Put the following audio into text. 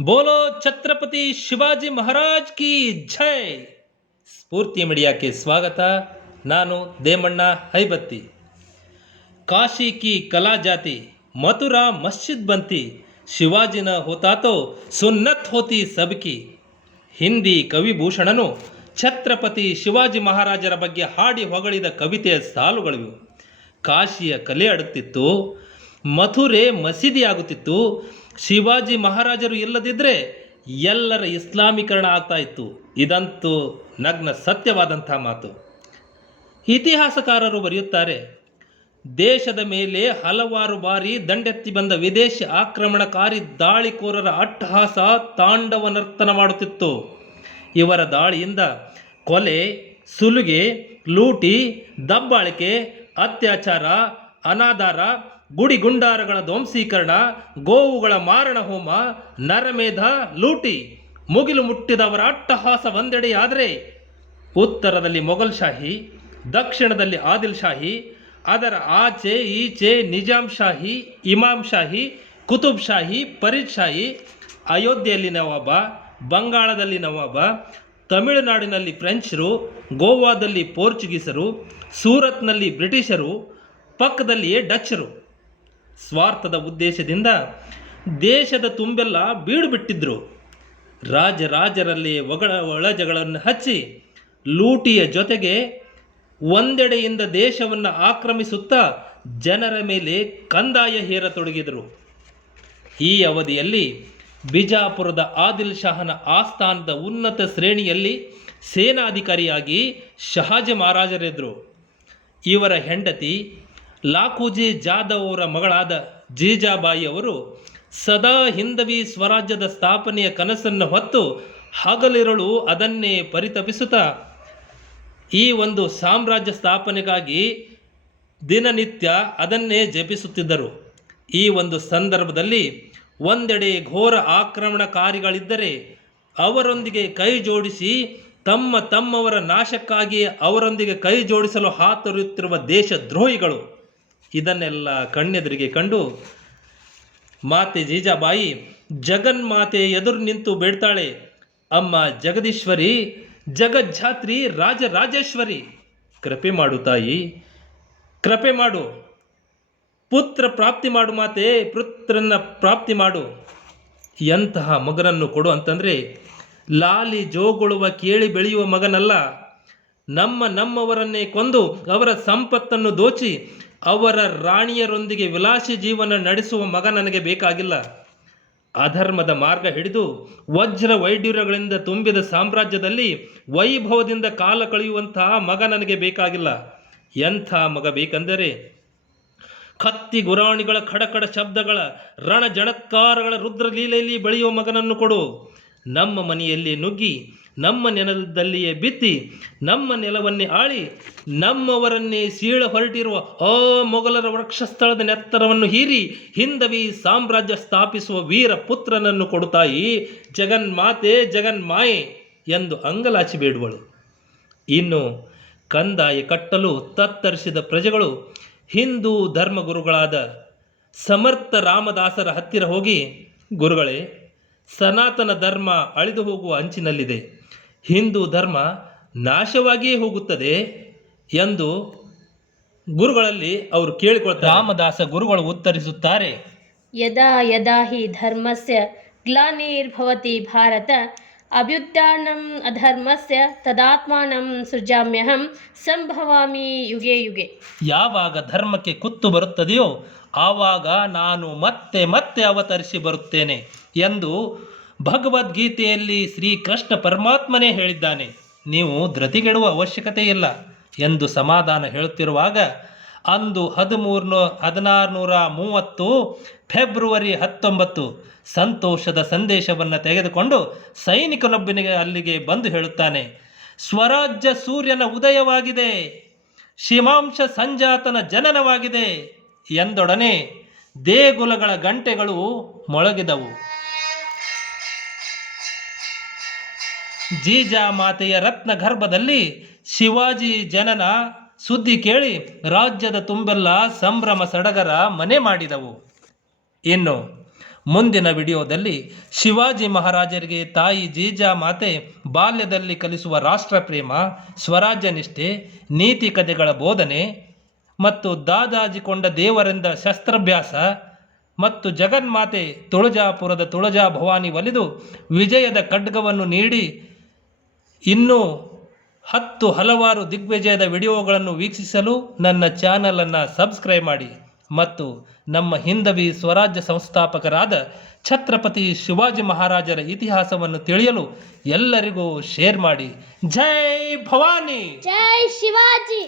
ಬೋಲೋ ಛತ್ರಪತಿ ಶಿವಾಜಿ ಮಹಾರಾಜ್ ಕಿ ಜೈ ಸ್ಫೂರ್ತಿ ಮೀಡಿಯಾಕ್ಕೆ ಸ್ವಾಗತ. ನಾನು ದೇಮಣ್ಣ ಹೈಬತ್ತಿ. ಕಾಶಿ ಕಿ ಕಲಾ ಜಾತಿ, ಮಥುರಾ ಮಸ್ಜಿದ್ ಬಂತಿ, ಶಿವಾಜಿನ ಹೋತಾತೋ ಸುನ್ನತ್ ಹೋತಿ ಸಬ್ಕಿ. ಹಿಂದಿ ಕವಿಭೂಷಣನು ಛತ್ರಪತಿ ಶಿವಾಜಿ ಮಹಾರಾಜರ ಬಗ್ಗೆ ಹಾಡಿ ಹೊಗಳಿದ ಕವಿತೆಯ ಸಾಲುಗಳಿವು. ಕಾಶಿಯ ಕಲೆ ಅಡುತ್ತಿತ್ತು, ಮಥುರೆ ಮಸೀದಿಯಾಗುತ್ತಿತ್ತು ಶಿವಾಜಿ ಮಹಾರಾಜರು ಇಲ್ಲದಿದ್ದರೆ ಎಲ್ಲರ ಇಸ್ಲಾಮೀಕರಣ ಆಗ್ತಾ ಇತ್ತು. ಇದಂತೂ ನಗ್ನ ಸತ್ಯವಾದಂಥ ಮಾತು. ಇತಿಹಾಸಕಾರರು ಬರೆಯುತ್ತಾರೆ, ದೇಶದ ಮೇಲೆ ಹಲವಾರು ಬಾರಿ ದಂಡೆತ್ತಿ ಬಂದ ವಿದೇಶಿ ಆಕ್ರಮಣಕಾರಿ ದಾಳಿಕೋರರ ಅಟ್ಟಹಾಸ ತಾಂಡವ ನರ್ತನ ಮಾಡುತ್ತಿತ್ತು. ಇವರ ದಾಳಿಯಿಂದ ಕೊಲೆ, ಸುಲುಗೆ, ಲೂಟಿ, ದಬ್ಬಾಳಿಕೆ, ಅತ್ಯಾಚಾರ ಅನಾದಾರ ಗುಡಿಗುಂಡಾರಗಳ ಧ್ವಂಸೀಕರಣ, ಗೋವುಗಳ ಮಾರಣ ಹೋಮ, ನರಮೇಧ, ಲೂಟಿ, ಮುಗಿಲು ಮುಟ್ಟಿದವರ ಅಟ್ಟಹಾಸ ಒಂದೆಡೆಯಾದರೆ ಉತ್ತರದಲ್ಲಿ ಮೊಘಲ್ ಶಾಹಿ, ದಕ್ಷಿಣದಲ್ಲಿ ಆದಿಲ್ ಶಾಹಿ, ಅದರ ಆಚೆ ಈಚೆ ನಿಜಾಮ್ ಶಾಹಿ ಇಮಾಮ್ ಶಾಹಿ, ಕುತುಬ್ ಶಾಹಿ ಪರೀದ್ ಶಾಹಿ, ಅಯೋಧ್ಯೆಯಲ್ಲಿ ನವಾಬ, ಬಂಗಾಳದಲ್ಲಿ ನವಾಬ, ತಮಿಳುನಾಡಿನಲ್ಲಿ ಫ್ರೆಂಚರು, ಗೋವಾದಲ್ಲಿ ಪೋರ್ಚುಗೀಸರು, ಸೂರತ್ನಲ್ಲಿ ಬ್ರಿಟಿಷರು, ಪಕ್ಕದಲ್ಲಿಯೇ ಡಚ್ಚರು. ಸ್ವಾರ್ಥದ ಉದ್ದೇಶದಿಂದ ದೇಶದ ತುಂಬೆಲ್ಲ ಬೀಡು ಬಿಟ್ಟಿದ್ರು ರಾಜ ರಾಜರಲ್ಲಿ ಒಗಳ ಒಳಜಗಳನ್ನು ಹಚ್ಚಿ ಲೂಟಿಯ ಜೊತೆಗೆ ಒಂದೆಡೆಯಿಂದ ದೇಶವನ್ನು ಆಕ್ರಮಿಸುತ್ತಾ ಜನರ ಮೇಲೆ ಕಂದಾಯ ಹೇರತೊಡಗಿದರು. ಈ ಅವಧಿಯಲ್ಲಿ ಬಿಜಾಪುರದ ಆದಿಲ್ ಶಾಹನ ಆಸ್ಥಾನದ ಉನ್ನತ ಶ್ರೇಣಿಯಲ್ಲಿ ಸೇನಾಧಿಕಾರಿಯಾಗಿ ಶಹಾಜಿ ಮಹಾರಾಜರಿದ್ದರು ಇವರ ಹೆಂಡತಿ ಲಾಖೂಜಿ ಜಾಧವ್ ಅವರ ಮಗಳಾದ ಜೀಜಾಬಾಯಿ ಅವರು ಸದಾ ಹಿಂದವಿ ಸ್ವರಾಜ್ಯದ ಸ್ಥಾಪನೆಯ ಕನಸನ್ನು ಹೊತ್ತು ಹಗಲಿರಳು ಅದನ್ನೇ ಪರಿತಪಿಸುತ್ತಾ ಈ ಒಂದು ಸಾಮ್ರಾಜ್ಯ ಸ್ಥಾಪನೆಗಾಗಿ ದಿನನಿತ್ಯ ಅದನ್ನೇ ಜಪಿಸುತ್ತಿದ್ದರು. ಈ ಒಂದು ಸಂದರ್ಭದಲ್ಲಿ ಒಂದೆಡೆ ಘೋರ ಆಕ್ರಮಣಕಾರಿಗಳಿದ್ದರೆ ಅವರೊಂದಿಗೆ ಕೈ ಜೋಡಿಸಿ ತಮ್ಮ ತಮ್ಮವರ ನಾಶಕ್ಕಾಗಿ ಅವರೊಂದಿಗೆ ಕೈ ಜೋಡಿಸಲು ಹಾತೊರೆಯುತ್ತಿರುವ ದೇಶದ್ರೋಹಿಗಳು ಇದನ್ನೆಲ್ಲ ಕಣ್ಣೆದುರಿಗೆ ಕಂಡು ಮಾತೆ ಜೀಜಾಬಾಯಿ ಜಗನ್ಮಾತೆ ಎದುರು ನಿಂತು ಬೇಡ್ತಾಳೆ. ಅಮ್ಮ ಜಗದೀಶ್ವರಿ, ಜಗಜ್ಜಾತ್ರಿ, ರಾಜರಾಜೇಶ್ವರಿ. ಕೃಪೆ ಮಾಡು ತಾಯಿ, ಕೃಪೆ ಮಾಡು. ಪುತ್ರ ಪ್ರಾಪ್ತಿ ಮಾಡು ಮಾತೆ, ಪುತ್ರನ ಪ್ರಾಪ್ತಿ ಮಾಡು. ಎಂತಹ ಮಗನನ್ನು ಕೊಡು ಅಂತಂದರೆ, ಲಾಲಿ ಜೋಗೊಳುವ ಕೇಳಿ ಬೆಳೆಯುವ ಮಗನಲ್ಲ. ನಮ್ಮ ನಮ್ಮವರನ್ನೇ ಕೊಂದು ಅವರ ಸಂಪತ್ತನ್ನು ದೋಚಿ ಅವರ ರಾಣಿಯರೊಂದಿಗೆ ವಿಲಾಸಿ ಜೀವನ ನಡೆಸುವ ಮಗ ನನಗೆ ಬೇಕಾಗಿಲ್ಲ. ಅಧರ್ಮದ ಮಾರ್ಗ ಹಿಡಿದು ವಜ್ರ ವೈಡ್ಯೂರ್ಯಗಳಿಂದ ತುಂಬಿದ ಸಾಮ್ರಾಜ್ಯದಲ್ಲಿ ವೈಭವದಿಂದ ಕಾಲ ಕಳೆಯುವಂತಹ ಮಗ ನನಗೆ ಬೇಕಾಗಿಲ್ಲ. ಎಂಥ ಮಗ ಬೇಕೆಂದರೆ ಕತ್ತಿ ಗುರಾಣಿಗಳ ಖಡಕಡ ಶಬ್ದಗಳ ರಣ ರುದ್ರ ರುದ್ರಲೀಲೆಯಲ್ಲಿ ಬೆಳೆಯುವ ಮಗನನ್ನು ಕೊಡು. ನಮ್ಮ ಮನೆಯಲ್ಲಿ ನುಗ್ಗಿ ನಮ್ಮ ನೆಲದಲ್ಲಿಯೇ ಬಿತ್ತಿ, ನಮ್ಮ ನೆಲವನ್ನೇ ಆಳಿ, ನಮ್ಮವರನ್ನೇ ಸೀಳ ಹೊರಟಿರುವ ಆ ಮೊಘಲರ ವೃಕ್ಷಸ್ಥಳದ ನೆತ್ತರವನ್ನು ಹೀರಿ, ಹಿಂದವಿ ಸಾಮ್ರಾಜ್ಯ ಸ್ಥಾಪಿಸುವ ವೀರ ಪುತ್ರನನ್ನು ಕೊಡುತ್ತಾಯಿ ಜಗನ್ಮಾತೆ, ಜಗನ್ಮಾಯೆ ಎಂದು ಅಂಗಲಾಚಿ ಬೇಡುವಳು. ಇನ್ನು ಕಂದಾಯ ಕಟ್ಟಲು ತತ್ತರಿಸಿದ ಪ್ರಜೆಗಳು, ಹಿಂದೂ ಧರ್ಮಗುರುಗಳಾದ ಸಮರ್ಥ ರಾಮದಾಸರ ಹತ್ತಿರ ಹೋಗಿ, ಗುರುಗಳೇ, ಸನಾತನ ಧರ್ಮ ಅಳಿದು ಹೋಗುವ ಅಂಚಿನಲ್ಲಿದೆ. ಹಿಂದೂ ಧರ್ಮ ನಾಶವಾಗಿಯೇ ಹೋಗುತ್ತದೆ ಎಂದು ಗುರುಗಳಲ್ಲಿ ಅವರು ಕೇಳಿಕೊಳ್ತಾರೆ. ರಾಮದಾಸ ಗುರುಗಳು ಉತ್ತರಿಸುತ್ತಾರೆ. ಯದಾ ಯದಾ ಹಿ ಧರ್ಮಸ್ಯ ಗ್ಲಾನಿರ್ಭವತಿ ಭಾರತ ಅಭ್ಯುತ್ಥಾನಂ ಅಧರ್ಮಸ್ಯ ತದಾತ್ಮಾನಂ ಸೃಜಾಮ್ಯಹಂ ಸಂಭವಾಮಿ ಯುಗೆ ಯುಗೆ. ಯಾವಾಗ ಧರ್ಮಕ್ಕೆ ಕುತ್ತು ಬರುತ್ತದೆಯೋ ಆವಾಗ ನಾನು ಮತ್ತೆ ಮತ್ತೆ ಅವತರಿಸಿ ಬರುತ್ತೇನೆ ಎಂದು ಭಗವದ್ಗೀತೆಯಲ್ಲಿ ಶ್ರೀಕೃಷ್ಣ ಪರಮಾತ್ಮನೇ ಹೇಳಿದ್ದಾನೆ, ನೀವು ಧೃತಿಗೆಡುವ ಅವಶ್ಯಕತೆ ಇಲ್ಲ ಎಂದು ಸಮಾಧಾನ ಹೇಳುತ್ತಿರುವಾಗ, ಅಂದು ಹದಿಮೂರ್ನೂ, ಹದಿನಾರುನೂರ ಮೂವತ್ತು ಫೆಬ್ರವರಿ ಹತ್ತೊಂಬತ್ತು ಸಂತೋಷದ ಸಂದೇಶವನ್ನು ತೆಗೆದುಕೊಂಡು ಸೈನಿಕನೊಬ್ಬನಿಗೆ ಅಲ್ಲಿಗೆ ಬಂದು ಹೇಳುತ್ತಾನೆ, ಸ್ವರಾಜ್ಯ ಸೂರ್ಯನ ಉದಯವಾಗಿದೆ ಶಿಮಾಂಶ ಸಂಜಾತನ ಜನನವಾಗಿದೆ ಎಂದೊಡನೆ ದೇಗುಲಗಳ ಗಂಟೆಗಳು ಮೊಳಗಿದವು. ಜೀಜಾ ಮಾತೆಯ ರತ್ನ ಗರ್ಭದಲ್ಲಿ ಶಿವಾಜಿ ಜನನ ಸುದ್ದಿ ಕೇಳಿ ರಾಜ್ಯದ ತುಂಬೆಲ್ಲ ಸಂಭ್ರಮ ಸಡಗರ ಮನೆ ಮಾಡಿದವು. ಇನ್ನು ಮುಂದಿನ ವಿಡಿಯೋದಲ್ಲಿ ಶಿವಾಜಿ ಮಹಾರಾಜರಿಗೆ ತಾಯಿ ಜೀಜಾ ಮಾತೆ ಬಾಲ್ಯದಲ್ಲಿ ಕಲಿಸುವ ರಾಷ್ಟ್ರ ಪ್ರೇಮ ಸ್ವರಾಜ್ಯ ನಿಷ್ಠೆ, ನೀತಿ ಕಥೆಗಳ ಬೋಧನೆ ಮತ್ತು ದಾದಾಜಿ ಕೊಂಡ ದೇವರೆಂದ ಶಸ್ತ್ರಾಭ್ಯಾಸ ಮತ್ತು ಜಗನ್ಮಾತೆ ತುಳಜಾಪುರದ ತುಳಜಾ ಭವಾನಿ ಒಲಿದು ವಿಜಯದ ಖಡ್ಗವನ್ನು ನೀಡಿ ಇನ್ನೂ ಹತ್ತು ಹಲವಾರು ದಿಗ್ವಿಜಯದ ವಿಡಿಯೋಗಳನ್ನು ವೀಕ್ಷಿಸಲು ನನ್ನ ಚಾನಲನ್ನು ಸಬ್ಸ್ಕ್ರೈಬ್ ಮಾಡಿ ಮತ್ತು ನಮ್ಮ ಹಿಂದವಿ ಸ್ವರಾಜ್ಯ ಸಂಸ್ಥಾಪಕರಾದ ಛತ್ರಪತಿ ಶಿವಾಜಿ ಮಹಾರಾಜರ ಇತಿಹಾಸವನ್ನು ತಿಳಿಯಲು ಎಲ್ಲರಿಗೂ ಶೇರ್ ಮಾಡಿ. ಜೈ ಭವಾನಿ! ಜೈ ಶಿವಾಜಿ!